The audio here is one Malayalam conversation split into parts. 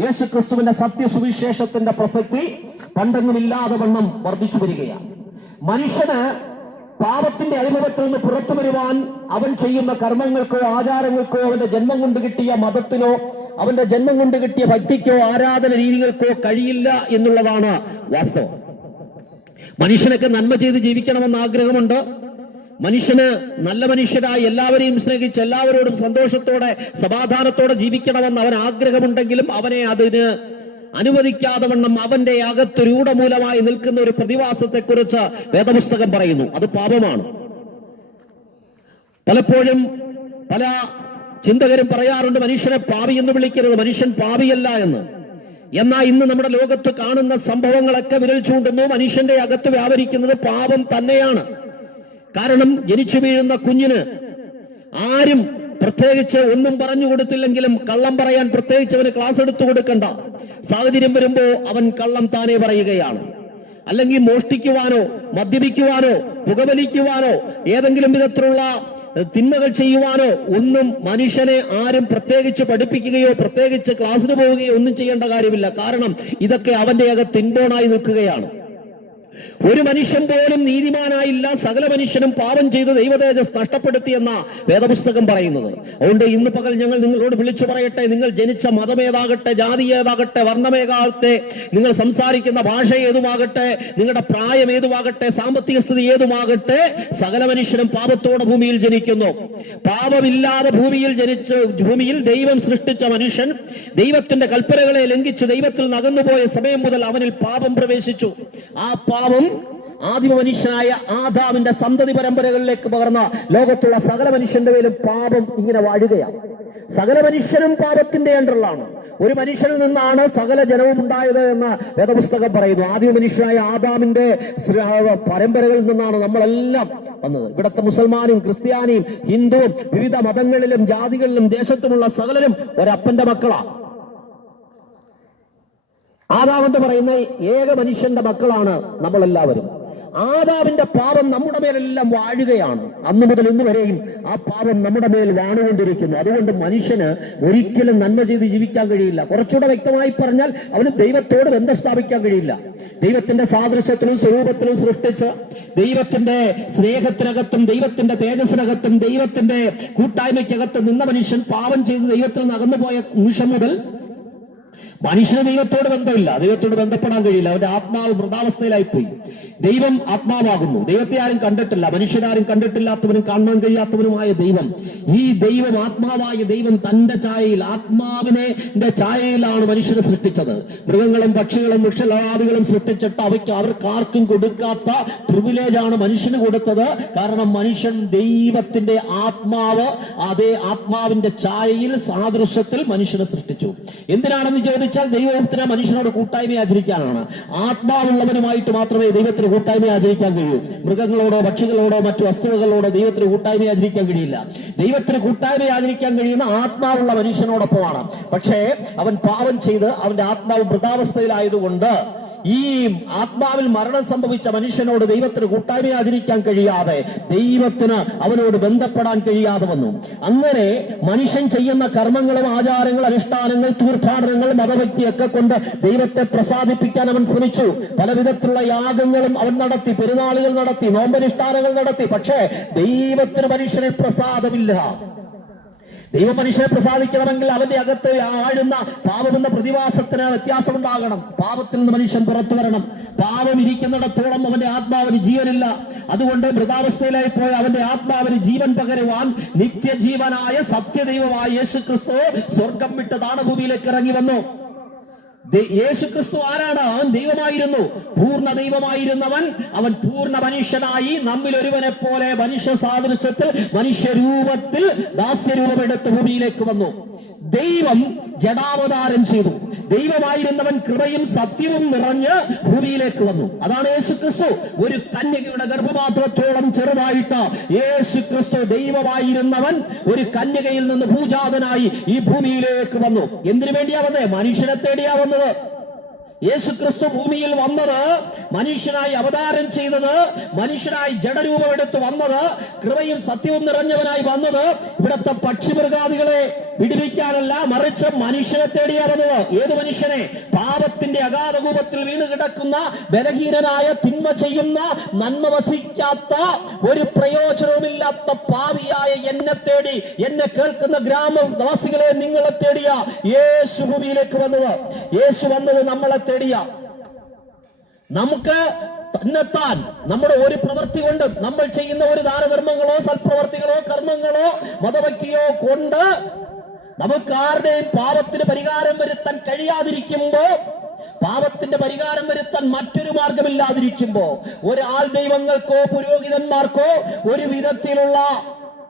യേശു ക്രിസ്തുവിന്റെ സത്യസുവിശേഷത്തിന്റെ പ്രസക്തി പണ്ടെങ്ങുമില്ലാതെ വണ്ണം വർദ്ധിച്ചു വരികയാണ്. മനുഷ്യന് പാപത്തിന്റെ അനുഭവത്തിൽ നിന്ന് പുറത്തു വരുവാൻ അവൻ ചെയ്യുന്ന കർമ്മങ്ങൾക്കോ ആചാരങ്ങൾക്കോ അവന്റെ ജന്മം കൊണ്ട് കിട്ടിയ മതത്തിനോ അവന്റെ ജന്മം കൊണ്ട് കിട്ടിയ ഭക്തിക്കോ ആരാധന രീതികൾക്കോ കഴിയില്ല എന്നുള്ളതാണ് വാസ്തവം. മനുഷ്യനൊക്കെ നന്മ ചെയ്ത് ജീവിക്കണമെന്ന് ആഗ്രഹമുണ്ട്? മനുഷ്യന് നല്ല മനുഷ്യരായി എല്ലാവരെയും സ്നേഹിച്ച് എല്ലാവരോടും സന്തോഷത്തോടെ സമാധാനത്തോടെ ജീവിക്കണമെന്ന് അവൻ ആഗ്രഹമുണ്ടെങ്കിലും അവനെ അതിന് അനുവദിക്കാതെ വണ്ണം അവന്റെ അകത്ത് രൂഢമൂലമായി നിൽക്കുന്ന ഒരു പ്രതിഭാസത്തെക്കുറിച്ച് വേദപുസ്തകം പറയുന്നു. അത് പാപമാണ്. പലപ്പോഴും പല ചിന്തകരും പറയാറുണ്ട് മനുഷ്യനെ പാവി എന്ന് വിളിക്കരുത് മനുഷ്യൻ പാവിയല്ല എന്ന്. എന്നാൽ ഇന്ന് നമ്മുടെ ലോകത്ത് കാണുന്ന സംഭവങ്ങളൊക്കെ വിരൽ ചൂണ്ടുന്നു മനുഷ്യന്റെ അകത്ത് വ്യാപരിക്കുന്നത് പാപം തന്നെയാണ്. കാരണം ജനിച്ചു വീഴുന്ന കുഞ്ഞിന് ആരും പ്രത്യേകിച്ച് ഒന്നും പറഞ്ഞു കൊടുത്തില്ലെങ്കിലും കള്ളം പറയാൻ പ്രത്യേകിച്ച് അവന് ക്ലാസ് എടുത്തു കൊടുക്കണ്ട. സാഹചര്യം വരുമ്പോ അവൻ കള്ളം താനേ പറയുകയാണ്. അല്ലെങ്കിൽ മോഷ്ടിക്കുവാനോ മദ്യപിക്കുവാനോ പുകവലിക്കുവാനോ ഏതെങ്കിലും വിധത്തിലുള്ള തിന്മകൾ ചെയ്യുവാനോ ഒന്നും മനുഷ്യനെ ആരും പ്രത്യേകിച്ച് പഠിപ്പിക്കുകയോ പ്രത്യേകിച്ച് ക്ലാസ്സിന് പോവുകയോ ഒന്നും ചെയ്യേണ്ട കാര്യമില്ല. കാരണം ഇതൊക്കെ അവന്റെ അകത്ത് ഇൻബോണായി നിൽക്കുകയാണ്. ഒരു മനുഷ്യൻ പോലും നീതിമാനായില്ല സകല മനുഷ്യനും പാപം ചെയ്ത് ദൈവതേജസ് നഷ്ടപ്പെടുത്തിയെന്ന വേദപുസ്തകം പറയുന്നത്. അതുകൊണ്ട് ഇന്ന് പകൽ ഞങ്ങൾ നിങ്ങളോട് വിളിച്ചു പറയട്ടെ നിങ്ങൾ ജനിച്ച മതമേതാകട്ടെ ജാതി ഏതാകട്ടെ വർണമേതാകട്ടെ നിങ്ങൾ സംസാരിക്കുന്ന ഭാഷ ഏതുമാകട്ടെ നിങ്ങളുടെ പ്രായം ഏതുമാകട്ടെ സാമ്പത്തിക സ്ഥിതി ഏതുമാകട്ടെ സകല മനുഷ്യനും പാപത്തോടെ ഭൂമിയിൽ ജനിക്കുന്നു. പാപമില്ലാതെ ഭൂമിയിൽ ജനിച്ച് ഭൂമിയിൽ ദൈവം സൃഷ്ടിച്ച മനുഷ്യൻ ദൈവത്തിന്റെ കൽപ്പനകളെ ലംഘിച്ച് ദൈവത്തിൽ നകന്നുപോയ സമയം മുതൽ അവനിൽ പാപം പ്രവേശിച്ചു. ആ പാപം ആദിമ മനുഷ്യനായ ആദാമിന്റെ സന്തതി പരമ്പരകളിലേക്ക് പകർന്ന ലോകത്തുള്ള സകല മനുഷ്യന്റെ മേലും പാപം ഇങ്ങനെ വാഴുകയാണ്. സകല മനുഷ്യനും പാപത്തിന്റെ അണ്ടറിലാണ്. ഒരു മനുഷ്യനിൽ നിന്നാണ് സകല ജനവും ഉണ്ടായത് എന്ന് വേദപുസ്തകം പറയുന്നു. ആദ്യ മനുഷ്യനായ ആദാമിന്റെ പരമ്പരകളിൽ നിന്നാണ് നമ്മളെല്ലാം വന്നത്. ഇവിടുത്തെ മുസൽമാനും ക്രിസ്ത്യാനിയും ഹിന്ദുവും വിവിധ മതങ്ങളിലും ജാതികളിലും ദേശത്തുമുള്ള സകലരും ഒരപ്പന്റെ മക്കളാണ് ആദാമെന്ന് പറയുന്ന ഏക മനുഷ്യന്റെ മക്കളാണ് നമ്മളെല്ലാവരും. ആദാവിന്റെ പാപം നമ്മുടെ മേലെല്ലാം വാഴുകയാണ്. അന്ന് മുതൽ ഇന്ന് വരെയും ആ പാപം നമ്മുടെ മേൽ വാണുകൊണ്ടിരിക്കുന്നു. അതുകൊണ്ട് മനുഷ്യന് ഒരിക്കലും നന്മ ചെയ്ത് ജീവിക്കാൻ കഴിയില്ല. കുറച്ചുകൂടെ വ്യക്തമായി പറഞ്ഞാൽ അവന് ദൈവത്തോട് ബന്ധം സ്ഥാപിക്കാൻ കഴിയില്ല. ദൈവത്തിന്റെ സാദൃശ്യത്തിലും സ്വരൂപത്തിലും സൃഷ്ടിച്ച് ദൈവത്തിന്റെ സ്നേഹത്തിനകത്തും ദൈവത്തിന്റെ തേജസ്സിനകത്തും ദൈവത്തിന്റെ കൂട്ടായ്മയ്ക്കകത്തും നിന്ന മനുഷ്യൻ പാപം ചെയ്ത് ദൈവത്തിൽ നിന്ന് അകന്നുപോയ നിമിഷം മുതൽ മനുഷ്യന് ദൈവത്തോട് ബന്ധമില്ല. ദൈവത്തോട് ബന്ധപ്പെടാൻ കഴിയില്ല. അവന്റെ ആത്മാവ് മൃതാവസ്ഥയിലായി പോയി ദൈവം ആത്മാവാകുന്നു. ദൈവത്തെ ആരും കണ്ടിട്ടില്ല. മനുഷ്യരാരും കണ്ടിട്ടില്ലാത്തവനും കാണാൻ കഴിയാത്തവനുമായ ദൈവം. ഈ ദൈവം ആത്മാവായ ദൈവം തന്റെ ചായയിൽ ആത്മാവിനെ ചായയിലാണ് മനുഷ്യനെ സൃഷ്ടിച്ചത്. മൃഗങ്ങളും പക്ഷികളും വൃക്ഷലാദികളും സൃഷ്ടിച്ചിട്ട് അവയ്ക്ക് അവർക്ക് ആർക്കും കൊടുക്കാത്ത പ്രിവിലേജ് ആണ് മനുഷ്യന് കൊടുത്തത്. കാരണം മനുഷ്യൻ ദൈവത്തിന്റെ ആത്മാവ് അതേ ആത്മാവിന്റെ ചായയിൽ സാദൃശ്യത്തിൽ മനുഷ്യനെ സൃഷ്ടിച്ചു. എന്തിനാണെന്ന് ചോദിച്ചാൽ ദൈവത്തിന് മനുഷ്യനോട് കൂട്ടായ്മ ആചരിക്കാനാണ്. ആത്മാവുള്ളവനുമായിട്ട് മാത്രമേ ദൈവത്തിന് കൂട്ടായ്മ ആചരിക്കാൻ കഴിയൂ. മൃഗങ്ങളോടോ പക്ഷികളോടോ മറ്റു വസ്തുവകളോടോ ദൈവത്തിന് കൂട്ടായ്മ ആചരിക്കാൻ കഴിയില്ല. ദൈവത്തിന് കൂട്ടായ്മ ആചരിക്കാൻ കഴിയുന്ന ആത്മാവുള്ള മനുഷ്യനോടൊപ്പമാണ്. പക്ഷേ അവൻ പാവം ചെയ്ത് അവന്റെ ആത്മാവ് മൃതാവസ്ഥയിലായതുകൊണ്ട് ഈ ആത്മാവിൽ മരണം സംഭവിച്ച മനുഷ്യനോട് ദൈവത്തിന് കൂട്ടായ്മ ആചരിക്കാൻ കഴിയാതെ ദൈവത്തിന് അവനോട് ബന്ധപ്പെടാൻ കഴിയാതെ വന്നു. അങ്ങനെ മനുഷ്യൻ ചെയ്യുന്ന കർമ്മങ്ങളും ആചാരങ്ങൾ അനുഷ്ഠാനങ്ങൾ തീർത്ഥാടനങ്ങൾ മതവ്യക്തിയൊക്കെ കൊണ്ട് ദൈവത്തെ പ്രസാദിപ്പിക്കാൻ അവൻ ശ്രമിച്ചു. പല വിധത്തിലുള്ള യാഗങ്ങളും അവൻ നടത്തി പെരുന്നാളുകൾ നടത്തി നോമ്പനുഷ്ഠാനങ്ങൾ നടത്തി. പക്ഷേ ദൈവത്തിന് മനുഷ്യനിൽ പ്രസാദമില്ല. ദൈവം മനുഷ്യനെ പ്രസാദിക്കണമെങ്കിൽ അവന്റെ അകത്ത് ആഴുന്ന പാപമെന്ന പ്രതിഭാസത്തിന് വ്യത്യാസമുണ്ടാകണം. പാപത്തിൽ നിന്ന് മനുഷ്യൻ പുറത്തു വരണം. പാപം ഇരിക്കുന്നിടത്തോളം അവന്റെ ആത്മാവിന് ജീവനില്ല. അതുകൊണ്ട് മൃതാവസ്ഥയിലായി പോയ അവന്റെ ആത്മാവിന് ജീവൻ പകരുവാൻ നിത്യജീവനായ സത്യദൈവമായ യേശു ക്രിസ്തു സ്വർഗം വിട്ട് താണഭൂമിയിലേക്ക് ഇറങ്ങി വന്നു. യേശു ക്രിസ്തു ആരാണ്? അവൻ ദൈവമായിരുന്നു. പൂർണ ദൈവമായിരുന്നവൻ. അവൻ പൂർണ മനുഷ്യനായി നമ്മിൽ ഒരുവനെ പോലെ മനുഷ്യ സാദൃശ്യത്തിൽ മനുഷ്യരൂപത്തിൽ ദാസ്യരൂപമെടുത്ത് ഭൂമിയിലേക്ക് വന്നു. ദൈവം ജഡാവതാരം ചെയ്തു. ദൈവമായിരുന്നവൻ കൃപയും സത്യവും നിറഞ്ഞ് ഭൂമിയിലേക്ക് വന്നു. അതാണ് യേശു ക്രിസ്തു ഒരു കന്യകയുടെ ഗർഭപാത്രത്തോളം ചെറുതായിട്ട് യേശു ക്രിസ്തു ദൈവമായിരുന്നവൻ ഒരു കന്യകയിൽ നിന്ന് ഭൂജാതനായി ഈ ഭൂമിയിലേക്ക് വന്നു. എന്തിനു വേണ്ടിയാ വന്നേ? മനുഷ്യനെ തേടിയാ വന്നത്. യേശു ക്രിസ്തു ഭൂമിയിൽ വന്നത് മനുഷ്യനായി അവതാരം ചെയ്തത് മനുഷ്യനായി ജഡരൂപമെടുത്ത് വന്നത് കൃപയും സത്യവും നിറഞ്ഞവനായി വന്നത് ഇവിടുത്തെ പക്ഷിമൃഗാദികളെ വിടുവിക്കാനല്ല മറിച്ച് മനുഷ്യനെ തേടിയാ വന്നത് ഏത് മനുഷ്യനെ? പാപത്തിന്റെ അഗാധകൂപത്തിൽ വീണ് കിടക്കുന്ന ബലഹീനനായ തിന്മ ചെയ്യുന്ന നന്മ വസിക്കാത്ത ഒരു പ്രയോജനവുമില്ലാത്ത പാവിയായ എന്നെ തേടി എന്നെ കേൾക്കുന്ന ഗ്രാമവാസികളെ നിങ്ങളെ തേടിയ യേശു ഭൂമിയിലേക്ക് വന്നത്. യേശു വന്നത് നമ്മളെ തേടിയ നമുക്ക് തന്നെത്താൻ നമ്മുടെ ഒരു പ്രവൃത്തി കൊണ്ട് നമ്മൾ ചെയ്യുന്ന ഒരു ദാനധർമ്മങ്ങളോ സൽപ്രവർത്തികളോ കർമ്മങ്ങളോ മതവയ്ക്കയോ കൊണ്ട് നമുക്ക് ആരുടെയും പാപത്തിന് പരിഹാരം വരുത്താൻ കഴിയാതിരിക്കുമ്പോ പാപത്തിന്റെ പരിഹാരം വരുത്താൻ മറ്റൊരു മാർഗമില്ലാതിരിക്കുമ്പോ ഒരാൾ ദൈവങ്ങൾക്കോ പുരോഹിതന്മാർക്കോ ഒരു വിധത്തിലുള്ള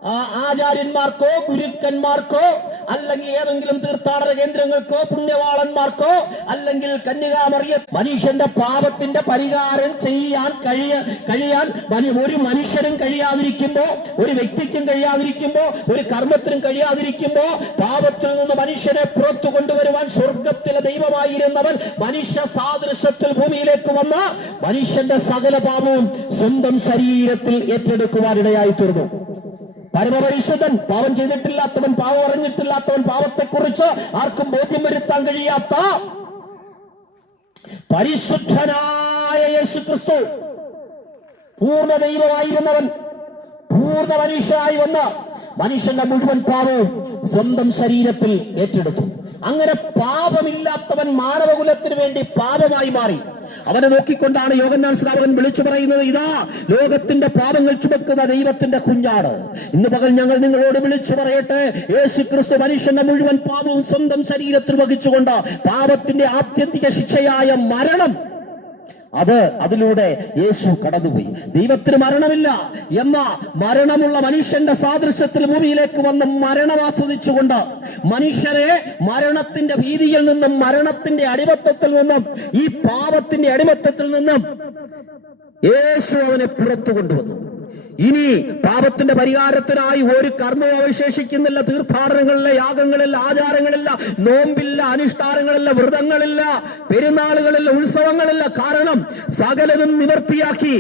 ആചാര്യന്മാർക്കോ ഗുരുക്കന്മാർക്കോ അല്ലെങ്കിൽ ഏതെങ്കിലും തീർത്ഥാടന കേന്ദ്രങ്ങൾക്കോ പുണ്യവാളന്മാർക്കോ അല്ലെങ്കിൽ കന്യകാമറിയ മനുഷ്യന്റെ പാപത്തിന്റെ പരിഹാരം ചെയ്യാൻ കഴിയ കഴിയാൻ ഒരു മനുഷ്യനും കഴിയാതിരിക്കുമ്പോ ഒരു വ്യക്തിക്കും കഴിയാതിരിക്കുമ്പോ ഒരു കർമ്മത്തിനും കഴിയാതിരിക്കുമ്പോ പാപത്തിൽ നിന്ന് മനുഷ്യനെ പുറത്തു കൊണ്ടുവരുവാൻ സ്വർഗത്തിലെ ദൈവമായിരുന്നവൻ മനുഷ്യ സാദൃശ്യത്തിൽ ഭൂമിയിലേക്ക് വന്ന മനുഷ്യന്റെ സകല പാപവും സ്വന്തം ശരീരത്തിൽ ഏറ്റെടുക്കുവാനിടയായി തീർന്നു പരമപരിശുദ്ധൻ പാവം ചെയ്തിട്ടില്ലാത്തവൻ പാവം അറിഞ്ഞിട്ടില്ലാത്തവൻ പാവത്തെക്കുറിച്ച് ആർക്കും ബോധ്യം വരുത്താൻ കഴിയാത്ത പരിശുദ്ധനായ യേശു ക്രിസ്തു പൂർണ ദൈവമായിരുന്നവൻ പൂർണ മനുഷ്യനായി വന്ന മനുഷ്യന്റെ മുഴുവൻ പാപവും സ്വന്തം ശരീരത്തിൽ ഏറ്റെടുത്തു അങ്ങനെ പാപമില്ലാത്തവൻ മാനവകുലത്തിന് വേണ്ടി പാപമായി മാറി. അവനെ നോക്കിക്കൊണ്ടാണ് യോഗന്നാൻ ശ്രാവകൻ വിളിച്ചു പറയുന്നത് ഇതാ ലോകത്തിന്റെ പാപങ്ങൾ ചുമക്കുന്ന ദൈവത്തിന്റെ കുഞ്ഞാണ്. ഇന്ന് പകൽ ഞങ്ങൾ നിങ്ങളോട് വിളിച്ചു പറയട്ടെ. യേശു ക്രിസ്തു മനുഷ്യന്റെ മുഴുവൻ പാപവും സ്വന്തം ശരീരത്തിൽ വഹിച്ചുകൊണ്ട് പാപത്തിന്റെ ആത്യന്തിക ശിക്ഷയായ മരണം അത് അതിലൂടെ യേശു കടന്നുപോയി. ദൈവത്തിന് മരണമില്ല എന്ന മരണമുള്ള മനുഷ്യന്റെ സാദൃശ്യത്തിൽ ഭൂമിയിലേക്ക് വന്ന് മരണം ആസ്വദിച്ചുകൊണ്ട് മനുഷ്യരെ മരണത്തിന്റെ ഭീതിയിൽ നിന്നും മരണത്തിന്റെ അടിമത്വത്തിൽ നിന്നും ഈ പാപത്തിന്റെ അടിമത്വത്തിൽ നിന്നും യേശു അവനെ പുറത്തു കൊണ്ടുവന്നു. ഇനി പാപത്തിന്റെ പരിഹാരത്തിനായി ഒരു കർമ്മവും അവശേഷിക്കുന്നില്ല. തീർത്ഥാടനങ്ങളില്ല യാഗങ്ങളില്ല ആചാരങ്ങളില്ല നോമ്പില്ല അനുഷ്ഠാനങ്ങളില്ല വ്രതങ്ങളില്ല പെരുന്നാളുകളില്ല ഉത്സവങ്ങളില്ല. കാരണം സകലതും നിവർത്തിയാക്കി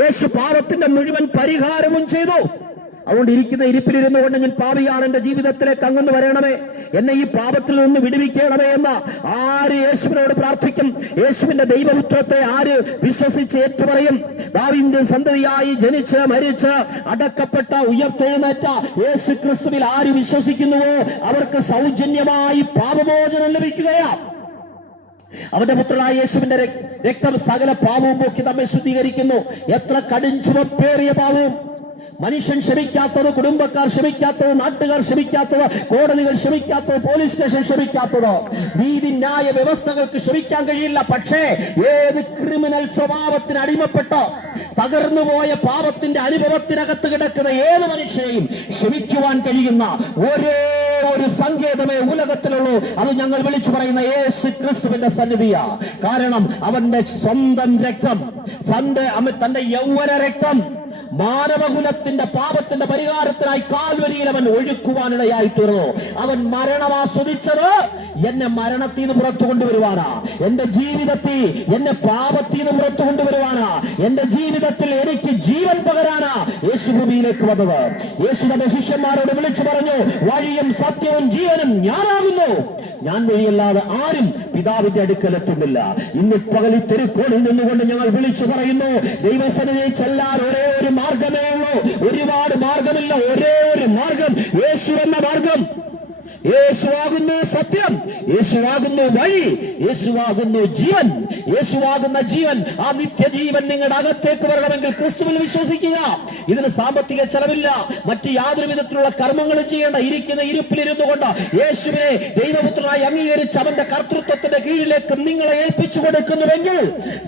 യേശു പാപത്തിന്റെ മുഴുവൻ പരിഹാരവും ചെയ്തു. അതുകൊണ്ട് ഇരിക്കുന്ന ഇരിപ്പിലിരുന്നു കൊണ്ട് ഞാൻ പാപിയാണ് എന്റെ ജീവിതത്തിലേക്ക് അങ്ങെന്ന് വരണമേ. എന്നെ ഈ പാപത്തിൽ നിന്ന് വിടുവിക്കണമേ എന്ന ആര് യേശുവിനോട് പ്രാർത്ഥിക്കും? യേശുവിന്റെ ദൈവപുത്രത്തെ ആര് വിശ്വസിച്ച് ഏറ്റുപറയും? ദാവിന്റെ സന്തതിയായി ജനിച്ച് മരിച്ച് അടക്കപ്പെട്ട ഉയർത്തെഴുന്നേറ്റ യേശു ക്രിസ്തുവിൽ ആര് വിശ്വസിക്കുന്നുവോ? അവർക്ക് സൗജന്യമായി പാപമോചനം ലഭിക്കുകയാ. അവന്റെ പുത്രനായ യേശുവിന്റെ രക്തം സകല പാപവും പോക്കി നമ്മെ ശുദ്ധീകരിക്കുന്നു. എത്ര കടും ചുവപ്പേറിയ പാവവും മനുഷ്യൻ ക്ഷമിക്കാത്തത് കുടുംബക്കാർ ക്ഷമിക്കാത്തത് നാട്ടുകാർ ക്ഷമിക്കാത്തത് കോടതികൾ ക്ഷമിക്കാത്തത് പോലീസ് സ്റ്റേഷൻ ക്ഷമിക്കാത്തത്? നീതി ന്യായ വ്യവസ്ഥകൾക്ക് ക്ഷമിക്കാൻ കഴിയില്ല. പക്ഷേ ഏത് ക്രിമിനൽ സ്വഭാവത്തിന് അടിമപ്പെട്ട തകർന്നുപോയ പാപത്തിന്റെ അനുഭവത്തിനകത്ത് കിടക്കുന്ന ഏത് മനുഷ്യനെയും ക്ഷമിക്കുവാൻ കഴിയുന്ന ഒരേ ഒരു സങ്കേതമേ ഉലകത്തിലുള്ളൂ. അത് ഞങ്ങൾ വിളിച്ചു പറയുന്ന യേശു ക്രിസ്തുവിന്റെ സന്നിധിയാ. കാരണം അവന്റെ സ്വന്തം രക്തം തന്റെ യൗവന രക്തം മാനവകുലത്തിന്റെ പാപത്തിന്റെ പരിഹാരത്തിനായി കാൽവരിയിൽ അവൻ ഒഴുക്കുവാനിടയായി തീർന്നു അവൻ മരണം ആസ്വദിച്ചത് എന്നെ മരണത്തിൽ നിന്ന് പുറത്തു കൊണ്ടുവരുവാനാ. എന്റെ ജീവിതത്തിൽ എന്നെ പാപത്തിൽ നിന്ന് പുറത്തു കൊണ്ടുവരുവാനാ. എന്റെ ജീവിതത്തിൽ എനിക്ക് ജീവൻ പകരാനാ യേശു ഭൂമിയിലേക്ക് വന്നത്. യേശു തന്റെ ശിഷ്യന്മാരോട് വിളിച്ചു പറഞ്ഞു വഴിയും സത്യവും ജീവനും ഞാനാകുന്നു. ഞാൻ വഴിയല്ലാതെ ആരും പിതാവിന്റെ അടുക്കലെത്തുന്നില്ല ഇന്ന് പകലി തെരുക്കോളിൽ നിന്നുകൊണ്ട് ഞങ്ങൾ വിളിച്ചു പറയുന്നു ദൈവസനയെ ചെല്ലാൻ ഒരേ ഒരു മാർഗമേ ഉള്ളൂ. ഒരുപാട് മാർഗമില്ല. ഒരേ ഒരു മാർഗം. യേശു എന്ന മാർഗം. യേശുവാകുന്നു സത്യം യേശുവാകുന്നു വഴി യേശുവാകുന്നു ജീവൻ യേശുവാകുന്ന ജീവൻ ആ നിത്യജീവൻ നിങ്ങളുടെ അകത്തേക്ക് വരണമെങ്കിൽ ക്രിസ്തുവിൽ വിശ്വസിക്കുക. ഇതിന് സാമ്പത്തിക ചെലവില്ല മറ്റ് യാതൊരു വിധത്തിലുള്ള കർമ്മങ്ങളും ചെയ്യേണ്ട ഇരിക്കുന്ന ഇരിപ്പിലിരുന്നു കൊണ്ട് യേശുവിനെ ദൈവപുത്രനായി അംഗീകരിച്ച് അവന്റെ കർത്തൃത്വത്തിന്റെ കീഴിലേക്ക് നിങ്ങളെ ഏൽപ്പിച്ചു കൊടുക്കുന്നുവെങ്കിൽ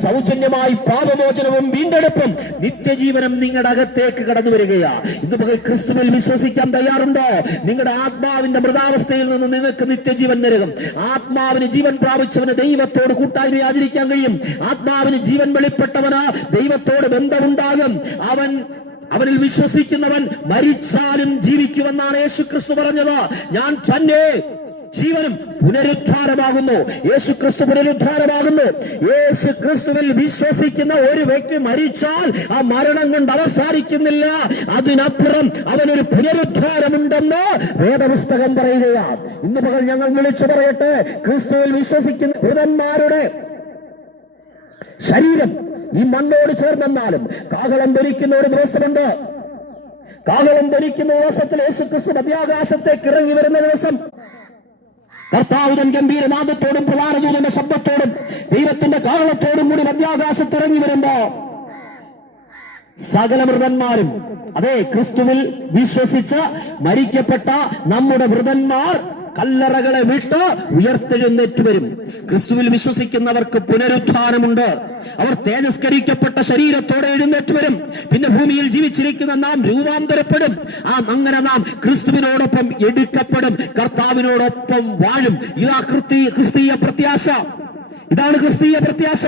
സൗജന്യമായി പാപമോചനവും വീണ്ടെടുപ്പും നിത്യജീവനം നിങ്ങളുടെ അകത്തേക്ക് കടന്നു വരികയാ ഇന്ന് ക്രിസ്തുവിൽ വിശ്വസിക്കാൻ തയ്യാറുണ്ടോ? നിങ്ങളുടെ ആത്മാവിന്റെ മൃതാവസ്ഥയിൽ നിന്ന് നിങ്ങൾക്ക് നിത്യജീവൻ നൽകും. ആത്മാവിന് ജീവൻ പ്രാപിച്ചവന് ദൈവത്തോട് കൂട്ടായ്മ ആചരിക്കാൻ കഴിയും. ആത്മാവിന് ജീവൻ വെളിപ്പെട്ടവന് ദൈവത്തോട് ബന്ധമുണ്ടാകും. അവൻ അവനിൽ വിശ്വസിക്കുന്നവൻ മരിച്ചാലും ജീവിക്കുമെന്നാണ് യേശു ക്രിസ്തു പറഞ്ഞത്. ഞാൻ തന്നെ ജീവനും പുനരുദ്ധാരമാകുന്നു യേശു ക്രിസ്തു പുനരുദ്ധാരമാകുന്നു യേശു ക്രിസ്തുവിൽ വിശ്വസിക്കുന്ന ഒരു വ്യക്തി മരിച്ചാൽ ആ മരണം കൊണ്ട് അവസാനിക്കുന്നില്ല. അതിനപ്പുറം അവനൊരു പുനരുദ്ധാരമുണ്ടെന്ന് വേദപുസ്തകം പറയുകയാണ് ഇന്ന് പകൽ ഞങ്ങൾ വിളിച്ചു പറയട്ടെ. ക്രിസ്തുവിൽ വിശ്വസിക്കുന്ന വൃതന്മാരുടെ ശരീരം ഈ മണ്ണോട് ചേർന്നെന്നാലും കാഹളം ധരിക്കുന്ന ഒരു ദിവസമുണ്ട്. കാഹളം ധരിക്കുന്ന ദിവസത്തിൽ യേശുക്രിസ്തു മധ്യാകാശത്തേക്ക് ഇറങ്ങി വരുന്ന ദിവസം കർത്താവുതൻ ഗംഭീരനാഥത്തോടും പ്രധാനദൂതന്റെ ശബ്ദത്തോടും ദൈവത്തിന്റെ കാവളത്തോടും കൂടി മധ്യാകാശത്ത് ഇറങ്ങി വരുമ്പോ സകല മൃതന്മാരും അതെ ക്രിസ്തുവിൽ വിശ്വസിച്ച് മരിക്കപ്പെട്ട നമ്മുടെ വൃതന്മാർ കല്ലറകളെ വിട്ട് ഉയർത്തെഴുന്നേറ്റ് വരും. ക്രിസ്തുവിൽ വിശ്വസിക്കുന്നവർക്ക് പുനരുദ്ധാനമുണ്ട്. അവർ തേജസ്കരിക്കപ്പെട്ട ശരീരത്തോടെ എഴുന്നേറ്റ് വരും. പിന്നെ ഭൂമിയിൽ ജീവിച്ചിരിക്കുന്ന നാം രൂപാന്തരപ്പെടും. ആ അങ്ങനെ നാം ക്രിസ്തുവിനോടൊപ്പം എടുക്കപ്പെടും. കർത്താവിനോടൊപ്പം വാഴും. ഇതാ ക്രിസ്തീയ പ്രത്യാശ. ഇതാണ് ക്രിസ്തീയ പ്രത്യാശ.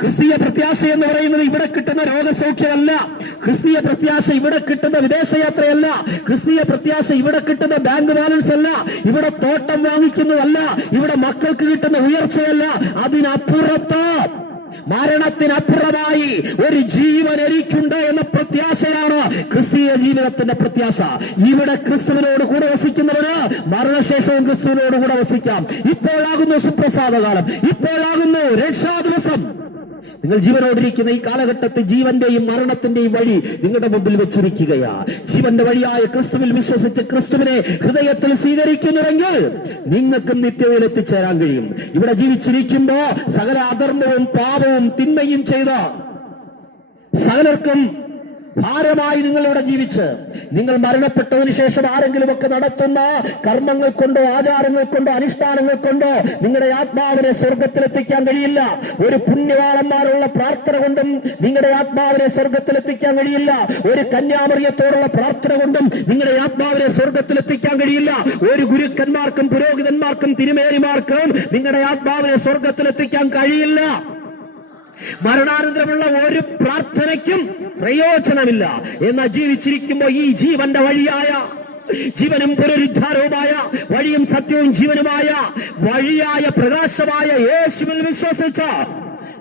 ക്രിസ്തീയ പ്രത്യാശ എന്ന് പറയുന്നത് ഇവിടെ കിട്ടുന്ന രോഗസൗഖ്യമല്ല. ക്രിസ്തീയ പ്രത്യാശ ഇവിടെ കിട്ടുന്ന വിദേശയാത്രയല്ല. ക്രിസ്തീയ പ്രത്യാശ ഇവിടെ കിട്ടുന്ന ബാങ്ക് ബാലൻസ് അല്ല. ഇവിടെ തോട്ടം വാങ്ങിക്കുന്നതല്ല. ഇവിടെ മക്കൾക്ക് കിട്ടുന്ന ഉയർച്ചയല്ല. അതിനപ്പുറത്ത് മരണത്തിനപ്പുറമായി ഒരു ജീവൻ എനിക്കുണ്ട് എന്ന പ്രത്യാശയാണ് ക്രിസ്തീയ ജീവിതത്തിന്റെ പ്രത്യാശ. ഇവിടെ ക്രിസ്തുവിനോട് കൂടെ വസിക്കുന്നവന് മരണശേഷവും ക്രിസ്തുവിനോട് കൂടെ വസിക്കാം. ഇപ്പോഴാകുന്നു സുപ്രസാദകാലം. ഇപ്പോഴാകുന്നു രക്ഷാ ദിവസം. നിങ്ങൾ ജീവനോടിരിക്കുന്ന ഈ കാലഘട്ടത്തിൽ ജീവന്റെയും മരണത്തിന്റെയും വഴി നിങ്ങളുടെ മുമ്പിൽ വെച്ചിരിക്കുകയാ. ജീവന്റെ വഴിയായ ക്രിസ്തുവിൽ വിശ്വസിച്ച് ക്രിസ്തുവിനെ ഹൃദയത്തിൽ സ്വീകരിക്കുന്നുവെങ്കിൽ നിങ്ങൾക്കും നിത്യതയിൽ എത്തിച്ചേരാൻ കഴിയും. ഇവിടെ ജീവിച്ചിരിക്കുമ്പോ സകല അധർമ്മവും പാപവും തിന്മയും ചെയ്ത സകലർക്കും ഭാരമായി നിങ്ങൾ ഇവിടെ ജീവിച്ച് നിങ്ങൾ മരണപ്പെട്ടതിന് ശേഷം ആരെങ്കിലും ഒക്കെ നടത്തുന്ന കർമ്മങ്ങൾ കൊണ്ടോ ആചാരങ്ങൾ കൊണ്ടോ അനുഷ്ഠാനങ്ങൾ കൊണ്ടോ നിങ്ങളുടെ ആത്മാവിനെ സ്വർഗത്തിലെത്തിക്കാൻ കഴിയില്ല. ഒരു പുണ്യവാളന്മാരുള്ള പ്രാർത്ഥന കൊണ്ടും നിങ്ങളുടെ ആത്മാവിനെ സ്വർഗത്തിലെത്തിക്കാൻ കഴിയില്ല. ഒരു കന്യാമറിയത്തോടുള്ള പ്രാർത്ഥന കൊണ്ടും നിങ്ങളുടെ ആത്മാവിനെ സ്വർഗത്തിലെത്തിക്കാൻ കഴിയില്ല. ഒരു ഗുരുക്കന്മാർക്കും പുരോഹിതന്മാർക്കും തിരുമേനിമാർക്കും നിങ്ങളുടെ ആത്മാവിനെ സ്വർഗത്തിലെത്തിക്കാൻ കഴിയില്ല. മരണാനന്തരമുള്ള ഒരു പ്രാർത്ഥനയ്ക്കും പ്രയോജനമില്ല. എന്നാൽ ജീവിച്ചിരിക്കുമ്പോൾ ഈ ജീവന്റെ വഴിയായ ജീവനും പുനരുദ്ധാരവുമായ വഴിയും സത്യവും ജീവനുമായ വഴിയായ പ്രകാശമായ യേശുവിൽ വിശ്വസിച്ച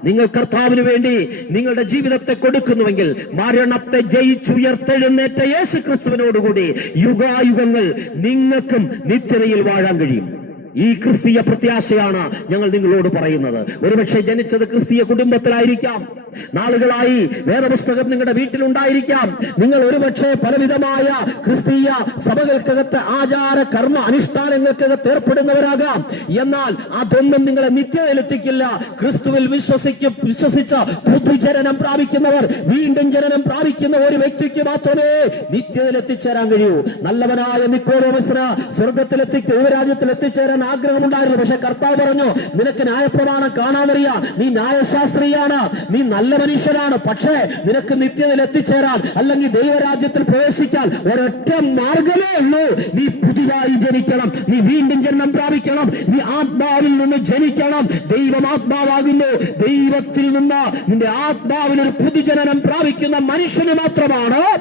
നിങ്ങൾ കർത്താവിന് വേണ്ടി നിങ്ങളുടെ ജീവിതത്തെ കൊടുക്കുന്നുവെങ്കിൽ മരണത്തെ ജയിച്ചുയർത്തെഴുന്നേറ്റ യേശു ക്രിസ്തുവിനോടുകൂടി യുഗായുഗങ്ങൾ നിങ്ങൾക്കും നിത്യതയിൽ വാഴാൻ കഴിയും. ഈ ക്രിസ്തീയ പ്രത്യാശയാണ് ഞങ്ങൾ നിങ്ങളോട് പറയുന്നത്. ഒരുപക്ഷെ ജനിച്ചത് ക്രിസ്തീയ കുടുംബത്തിലായിരിക്കാം. നാളുകളായി വേദപുസ്തകം നിങ്ങളുടെ വീട്ടിലുണ്ടായിരിക്കാം. നിങ്ങൾ ഒരുപക്ഷെ പലവിധമായ ക്രിസ്തീയ സഭകൾക്കകത്ത് ആചാര കർമ്മ അനുഷ്ഠാനങ്ങൾക്കകത്ത് ഏർപ്പെടുന്നവരാകാം. എന്നാൽ അതൊന്നും നിങ്ങളെ നിത്യതയിലെത്തിക്കില്ല ക്രിസ്തുവിൽ വിശ്വസിക്കും വിശ്വസിച്ച പുതുജനനം പ്രാപിക്കുന്നവർ വീണ്ടും ജനനം പ്രാപിക്കുന്ന ഒരു വ്യക്തിക്ക് മാത്രമേ നിത്യതയിൽ എത്തിച്ചേരാൻ കഴിയൂ. നല്ലവനായ നിക്കോലോമസിന് സ്വർഗത്തിലെത്തി ദൈവരാജ്യത്തിൽ എത്തിച്ചേരാൻ ആഗ്രഹമുണ്ടായിരുന്നു. പക്ഷെ കർത്താവ് പറഞ്ഞു നിനക്ക് ന്യായപ്രമാണം കാണാനറിയാം. നീ ന്യായശാസ്ത്രീയാണ്. നീ നല്ല മനുഷ്യനാണ്. പക്ഷേ നിനക്ക് നിത്യതയിൽ എത്തിച്ചേരാൻ അല്ലെങ്കിൽ ദൈവരാജ്യത്തിൽ പ്രവേശിക്കാൻ ഒരൊറ്റ മാർഗമേ ഉള്ളൂ. നീ പുതിയതായി ജനിക്കണം. നീ വീണ്ടും ജന്മം പ്രാപിക്കണം. നീ ആത്മാവിൽ നിന്ന് ജനിക്കണം. ദൈവം ആത്മാവാകുന്നു. ദൈവത്തിൽ നിന്ന് നിന്റെ ആത്മാവിൽ ഒരു പുതുജനനം പ്രാപിക്കുന്ന മനുഷ്യന് മാത്രമാണ്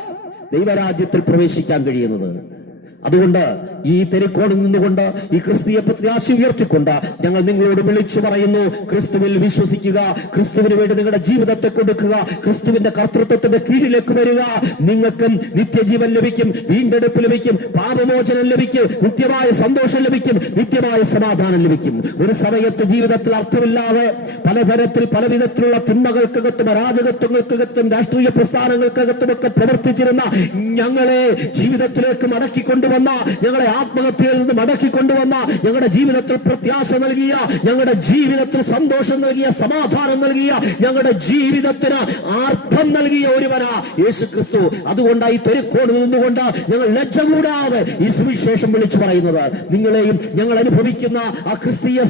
ദൈവരാജ്യത്തിൽ പ്രവേശിക്കാൻ കഴിയുന്നത്. അതുകൊണ്ട് ഈ തെരക്കോണിൽ നിന്നുകൊണ്ട് ഈ ക്രിസ്തീയ പ്രത്യാശ ഉയർത്തിക്കൊണ്ട് ഞങ്ങൾ നിങ്ങളോട് വിളിച്ചു പറയുന്നു ക്രിസ്തുവിൽ വിശ്വസിക്കുക ക്രിസ്തുവിന് വേണ്ടി നിങ്ങളുടെ ജീവിതത്തെ കൊടുക്കുക ക്രിസ്തുവിന്റെ കർത്തൃത്വത്തിന്റെ കീഴിലേക്ക് വരിക. നിങ്ങൾക്കും നിത്യജീവൻ ലഭിക്കും വീണ്ടെടുപ്പ് ലഭിക്കും പാപമോചനം ലഭിക്കും നിത്യമായ സന്തോഷം ലഭിക്കും നിത്യമായ സമാധാനം ലഭിക്കും. ഒരു സമയത്ത് ജീവിതത്തിൽ അർത്ഥമില്ലാതെ പലതരത്തിൽ പലവിധത്തിലുള്ള തിന്മകൾക്കകത്തും അരാജകത്വങ്ങൾക്കകത്തും രാഷ്ട്രീയ പ്രസ്ഥാനങ്ങൾക്കകത്തുമൊക്കെ പ്രവർത്തിച്ചിരുന്ന ഞങ്ങളെ ജീവിതത്തിലേക്ക് മടക്കിക്കൊണ്ടുവന്ന ഞങ്ങളെ ആത്മഹത്യയിൽ നിന്ന് മടക്കി കൊണ്ടുവന്ന ഞങ്ങളുടെ ജീവിതത്തിൽ പ്രത്യാശ നൽകിയ ഞങ്ങളുടെ ജീവിതത്തിൽ സന്തോഷം നൽകിയ സമാധാനം നൽകിയ ഞങ്ങളുടെ ജീവിതത്തിന് അർത്ഥം നൽകിയ ഒരുവനാ യേശു ക്രിസ്തു അതുകൊണ്ടായി തെരുക്കോട് നിന്നുകൊണ്ട് ഞങ്ങൾ ലജ്ജ കൂടാതെ ഈ സുവിശേഷം വിളിച്ചു പറയുന്നത്. നിങ്ങളെയും ഞങ്ങൾ അനുഭവിക്കുന്ന ആ ക്രിസ്തീയ